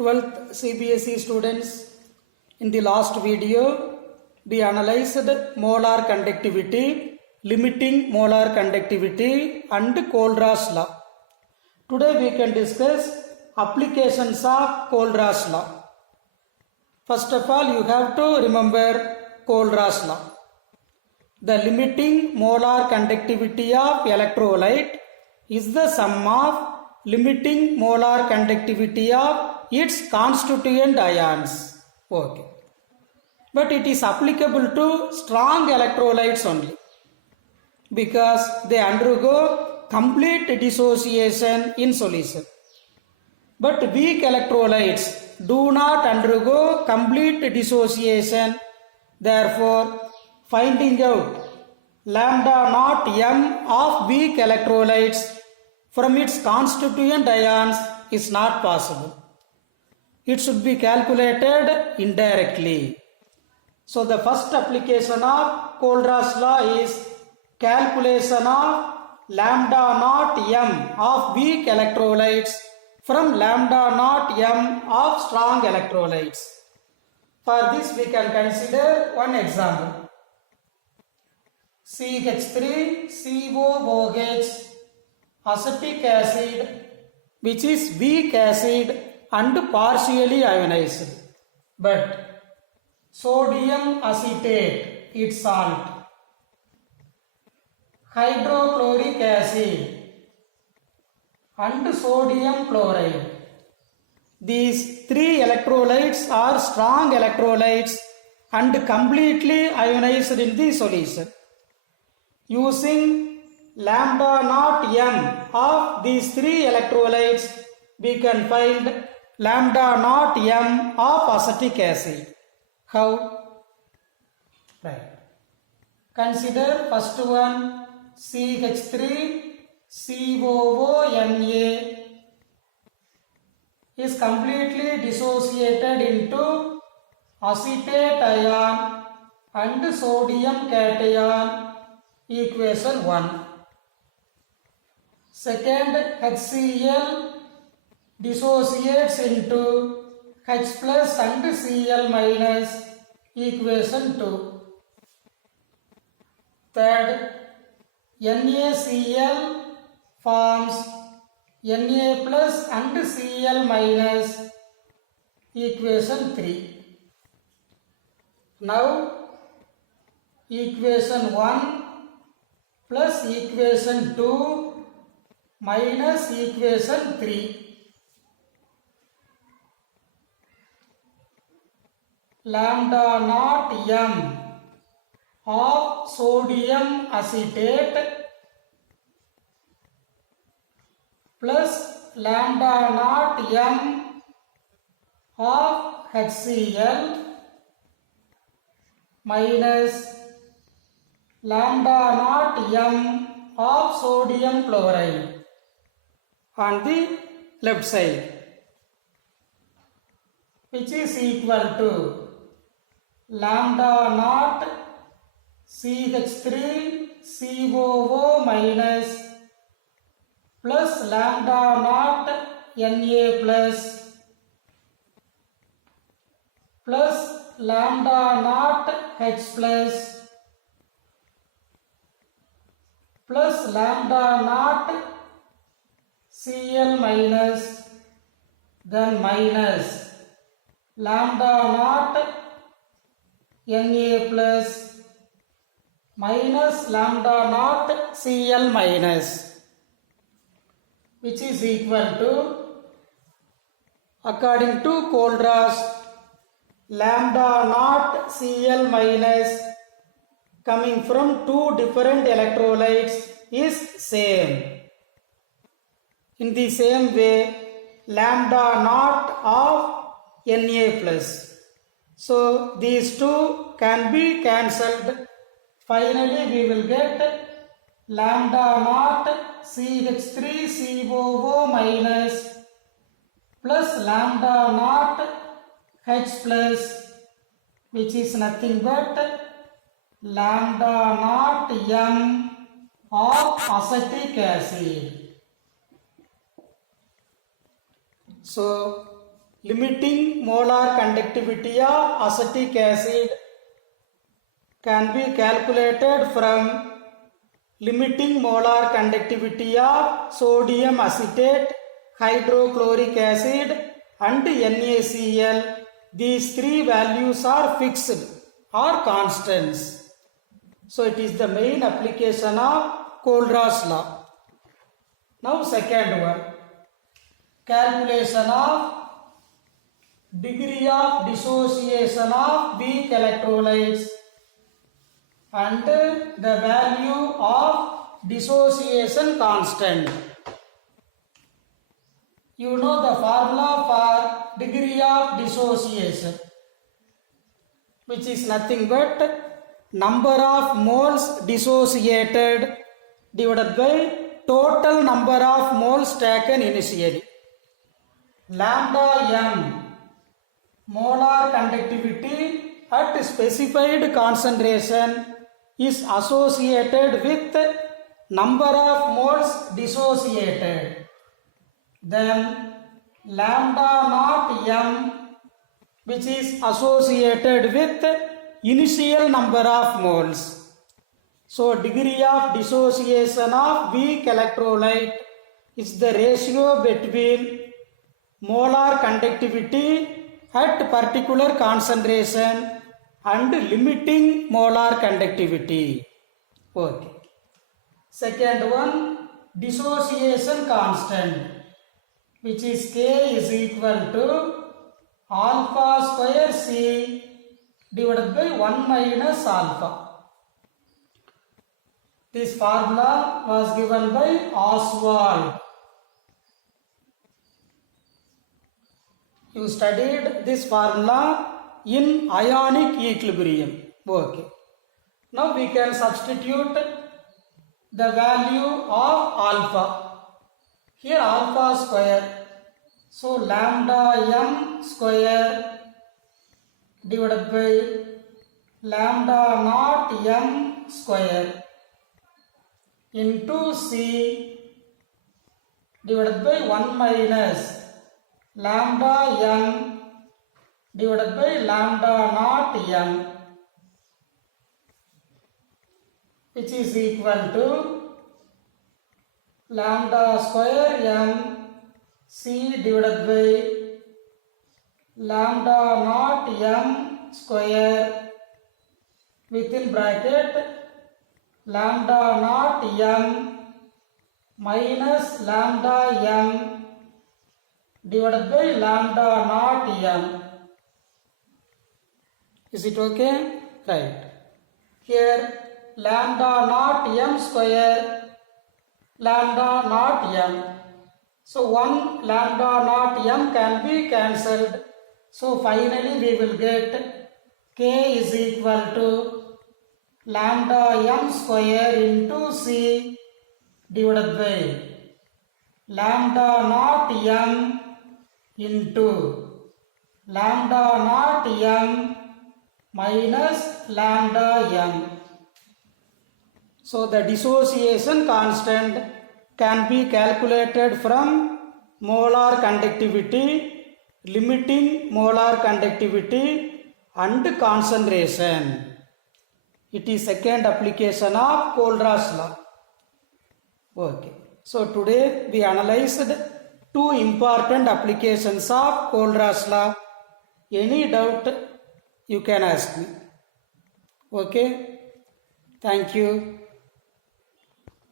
12th CBSE students, in the last video we analyzed molar conductivity, limiting molar conductivity and Kohlraasch law. Today we can discuss applications of Kohlraasch law. First of all, you have to remember Kohlraasch law. The limiting molar conductivity of electrolyte is the sum of limiting molar conductivity of its constituent ions. Okay. But it is applicable to strong electrolytes only because they undergo complete dissociation in solution. But weak electrolytes do not undergo complete dissociation. Therefore, finding out lambda naught m of weak electrolytes from its constituent ions is not possible. It should be calculated indirectly. So the first application of Kohlraasch law is calculation of lambda naught m of weak electrolytes from lambda naught m of strong electrolytes. For this we can consider one example. CH3COOH acetic acid, which is weak acid and partially ionized, but sodium acetate, its salt, hydrochloric acid and sodium chloride. These three electrolytes are strong electrolytes and completely ionized in the solution. Using lambda naught m of these three electrolytes, we can find lambda naught m of acetic acid. How? Right. Consider first one, CH3COONA is completely dissociated into acetate ion and sodium cation, equation 1. Second, HCl dissociates into H plus and Cl minus, equation 2. Third, NaCl forms Na plus and Cl minus, equation 3. Now, equation 1 plus equation 2 minus equation 3. Lambda naught m of sodium acetate plus lambda naught m of HCl minus lambda naught m of sodium chloride on the left side, which is equal to lambda naught CH3COO minus plus lambda naught Na plus lambda naught H plus lambda naught Cl minus, then minus lambda naught Na plus minus lambda naught Cl minus, which is equal to, according to Kohlraasch, lambda naught Cl minus coming from two different electrolytes is same. In the same way, lambda naught of Na plus. So these two can be cancelled. Finally, we will get lambda naught CH3COO minus plus lambda naught H plus, which is nothing but lambda naught m of acetic acid. So limiting molar conductivity of acetic acid can be calculated from limiting molar conductivity of sodium acetate, hydrochloric acid and NaCl. These three values are fixed or constants. So it is the main application of Kohlraasch law. Now second one, calculation of degree of dissociation of weak electrolytes and the value of dissociation constant. You know the formula for degree of dissociation, which is nothing but number of moles dissociated divided by total number of moles taken initially. Lambda m, molar conductivity at specified concentration, is associated with number of moles dissociated. Then lambda naught m, which is associated with initial number of moles. So degree of dissociation of weak electrolyte is the ratio between molar conductivity at particular concentration and limiting molar conductivity. Okay. Second one, dissociation constant, which is K is equal to alpha square C divided by 1 minus alpha. This formula was given by Oswald. You studied this formula in ionic equilibrium. Okay. Now we can substitute the value of alpha. Here alpha square. So lambda m square divided by lambda naught m square into C divided by 1 minus lambda m divided by lambda naught m, which is equal to lambda square m C divided by lambda naught m square within bracket lambda naught m minus lambda m divided by lambda naught m. Is it okay? Right. Here lambda naught m square, lambda naught m. So 1 lambda naught m can be cancelled. So finally we will get K is equal to lambda m square into C divided by lambda naught m into lambda naught m minus lambda m. So the dissociation constant can be calculated from molar conductivity, limiting molar conductivity and concentration. It is second application of Kohlraasch law. Okay. So today we analyzed two important applications of Kohlraasch law. Any doubt you can ask me. Okay. Thank you.